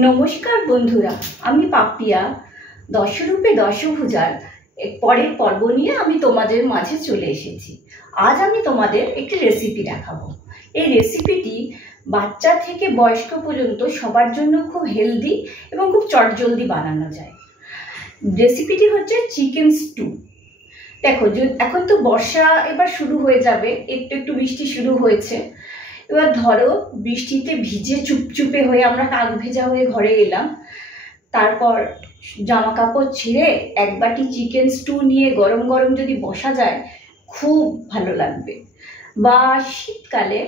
নমস্কার বন্ধুরা, আমি পাপিয়া দশরূপে দশভুজার পরের পর্ব নিয়ে আমি তোমাদের মাঝে চলে এসেছি। আজ আমি তোমাদের একটি রেসিপি দেখাবো। এই রেসিপিটি বাচ্চা থেকে বয়স্ক পর্যন্ত সবার জন্য খুব হেলদি এবং খুব চটজলদি বানানো যায়। রেসিপিটি হচ্ছে চিকেন স্টু। দেখো, এখন তো বর্ষা এবার শুরু হয়ে যাবে, একটু একটু বৃষ্টি শুরু হয়েছে। এবার ধরো বৃষ্টিতে ভিজে চুপচুপে হয়ে আমরা কাক ভেজা হয়ে ঘরে এলাম, তারপর জামা কাপড় ছিঁড়ে এক বাটি চিকেন স্টু নিয়ে গরম গরম যদি বসা যায় খুব ভালো লাগবে। বা শীতকালে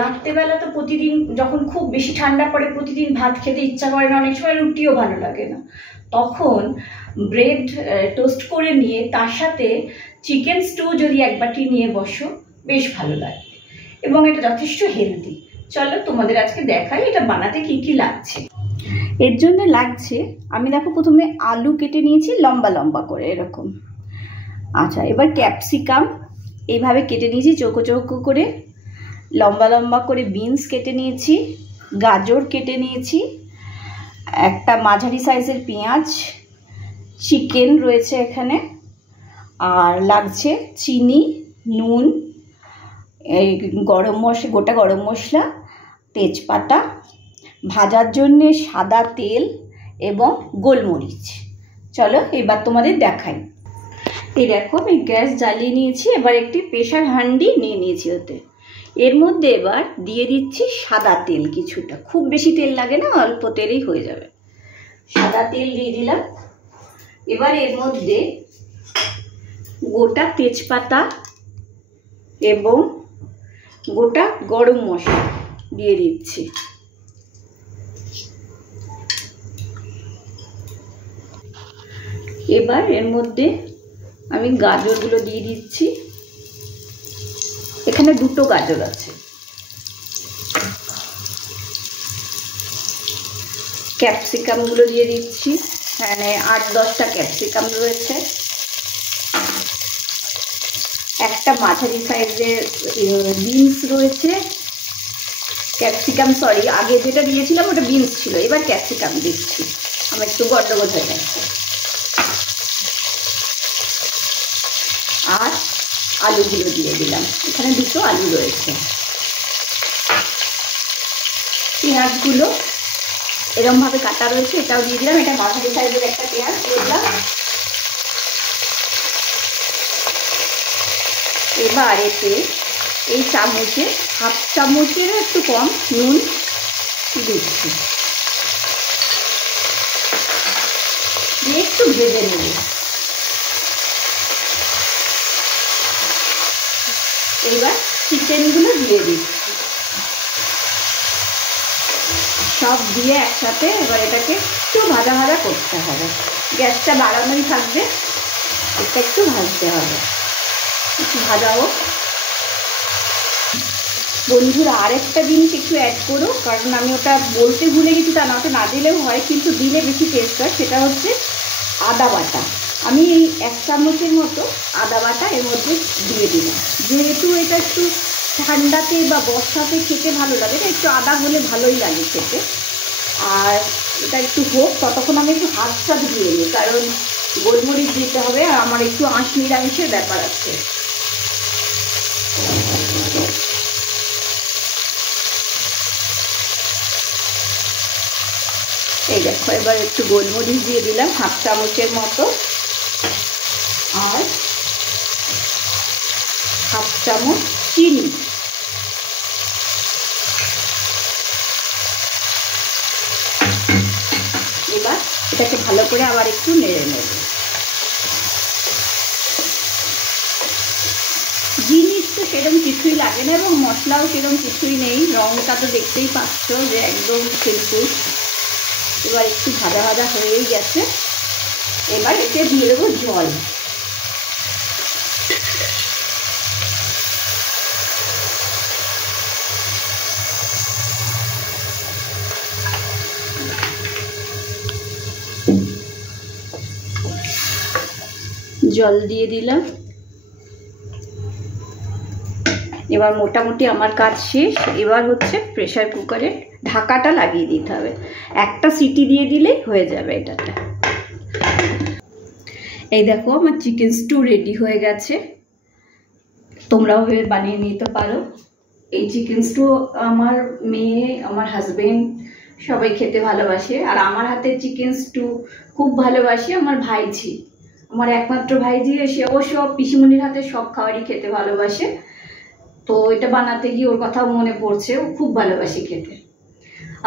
রাত্রেবেলা তো প্রতিদিন যখন খুব বেশি ঠান্ডা পড়ে প্রতিদিন ভাত খেতে ইচ্ছা করে না, অনেক সময় রুটিও ভালো লাগে না, তখন ব্রেড টোস্ট করে নিয়ে তার সাথে চিকেন স্টু যদি এক বাটি নিয়ে বসো বেশ ভালো লাগে এবং এটা যথেষ্ট হেলদি। চলো তোমাদের আজকে দেখাই এটা বানাতে কি কি লাগছে। এর জন্য লাগছে, আমি দেখো প্রথমে আলু কেটে নিয়েছি লম্বা লম্বা করে এরকম। আচ্ছা, এবার ক্যাপসিকাম এইভাবে কেটে নিয়েছি চৌকো চৌকো করে, লম্বা লম্বা করে বিনস কেটে নিয়েছি, গাজর কেটে নিয়েছি, একটা মাঝারি সাইজের পেঁয়াজ, চিকেন রয়েছে এখানে, আর লাগছে চিনি, নুন, এই গরম মশলা, গোটা গরম মশলা, তেজপাতা, ভাজার জন্যে সাদা তেল এবং গোলমরিচ। চলো এবার তোমাদের দেখাই। এই দেখো আমি গ্যাস জ্বালিয়ে নিয়েছি, এবার একটি প্রেসার হাঁড়ি নিয়ে নিয়েছি। ওতে এর মধ্যে এবার দিয়ে দিচ্ছি সাদা তেল কিছুটা, খুব বেশি তেল লাগে না, অল্প তেলেই হয়ে যাবে। সাদা তেল দিয়ে দিলাম। এবার এর মধ্যে গোটা তেজপাতা এবং গোটা গরম মশলা দিয়ে দিচ্ছি। এবার এর মধ্যে আমি গাজরগুলো দিয়ে দিচ্ছি, এখানে দুটো গাজর আছে। ক্যাপসিকামগুলো দিয়ে দিচ্ছি, এখানে 8-10টা ক্যাপসিকাম রয়েছে, একটা মাঝারি সাইজের বিনস রয়েছে, ক্যাপসিকাম সরি আগে যেটা দিয়েছিলাম ওটা বিনস ছিল, এবার ক্যাপসিকাম দিচ্ছি, আমার একটু গন্ডগোল হয়ে যাচ্ছে। আর আলুগুলো দিয়ে দিলাম, এখানে দুটো আলু রয়েছে। পেঁয়াজগুলো এরমভাবে কাটা রয়েছে, এটাও দিয়ে দিলাম, এটা মাঝারি সাইজের একটা পেঁয়াজ দিলাম। এবার এতে এই চামচে হাফ চামচেরও একটু কম নুন দিচ্ছি, দিয়ে একটু ভেজে নেব। এবার চিকেনগুলো দিয়ে দিচ্ছি, সব দিয়ে একসাথে এবার এটাকে একটু ভাজা ভাজা করতে হবে। গ্যাসটা বাড়ানোই থাকবে, এটা একটু ভাজতে হবে, একটু ভাজা হোক। বন্ধুরা আরেকটা জিনিস একটু অ্যাড করো, কারণ আমি ওটা বলতে ভুলে গেছি, তা না ওটা না দিলেও হয়, কিন্তু দিলে বেশি টেস্ট হয়। সেটা হচ্ছে আদা বাটা। আমি এই 1 চামচের মতো আদা বাটা এর মধ্যে দিয়ে দিলাম, যেহেতু এটা একটু ঠান্ডাতে বা বর্ষাতে খেতে ভালো লাগে, এটা একটু আদা হলে ভালোই লাগে খেতে। আর এটা একটু হোক, ততক্ষণ আমি একটু হাতটা দিয়ে নিই, কারণ গোলমরিচ দিতে হবে আর আমার একটু আঁশ নিরামিষের ব্যাপার আছে। এই দেখো এবার একটু গোলমরিচ দিয়ে দিলাম 1/2 চামচের মতো, আর 1/2 চামচ চিনি। এবার এটাকে ভালো করে আবার একটু নেড়ে নেব। জিনিস তো সেরকম কিছুই লাগে না এবং মশলাও সেরকম কিছুই নেই, রঙটা তো দেখতেই পাচ্ছ যে একদম সিম্পল। এবার একটু ভাজা ভাজা হয়েই গেছে, এবার এতে দিয়ে দেবো জল। জল দিয়ে দিলাম। এবার মোটামুটি আমার কাজ শেষ। এবার হচ্ছে প্রেসার কুকারে ঢাকাটা লাগিয়ে দিতে হবে, একটা সিটি দিয়ে দিলেই হয়ে যাবে এটাতে। এই দেখো আমার চিকেন স্টু রেডি হয়ে গেছে, তোমরাও বানিয়ে নিতে পারো। এই চিকেন স্টু আমার মেয়ে, আমার হাজবেন্ড সবাই খেতে ভালোবাসে। আর আমার হাতে চিকেন স্টু খুব ভালোবাসে আমার ভাইঝি, আমার একমাত্র ভাইঝি। সে অবশ্য পিসিমণির হাতে সব খাবারই খেতে ভালোবাসে, তো এটা বানাতে গিয়ে ওর কথা মনে পড়ছে, ও খুব ভালোবাসে খেতে।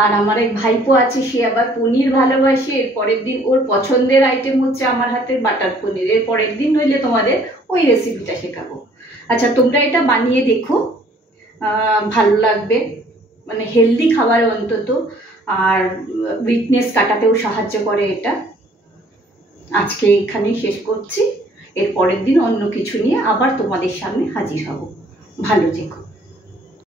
আর আমার এক ভাইপো আছে, সে আবার পনির ভালোবাসে। এর পরের দিন ওর পছন্দের আইটেম হচ্ছে আমার হাতের বাটার পনির। এর পরের দিন হইলে তোমাদের ওই রেসিপিটা শেখাবো। আচ্ছা, তোমরা এটা বানিয়ে দেখো, ভালো লাগবে, মানে হেলদি খাবার অন্তত, আর উইকনেস কাটাতেও সাহায্য করে এটা। আজকে এখানেই শেষ করছি, এর পরের দিন অন্য কিছু নিয়ে আবার তোমাদের সামনে হাজির হব। ভালো থেকো।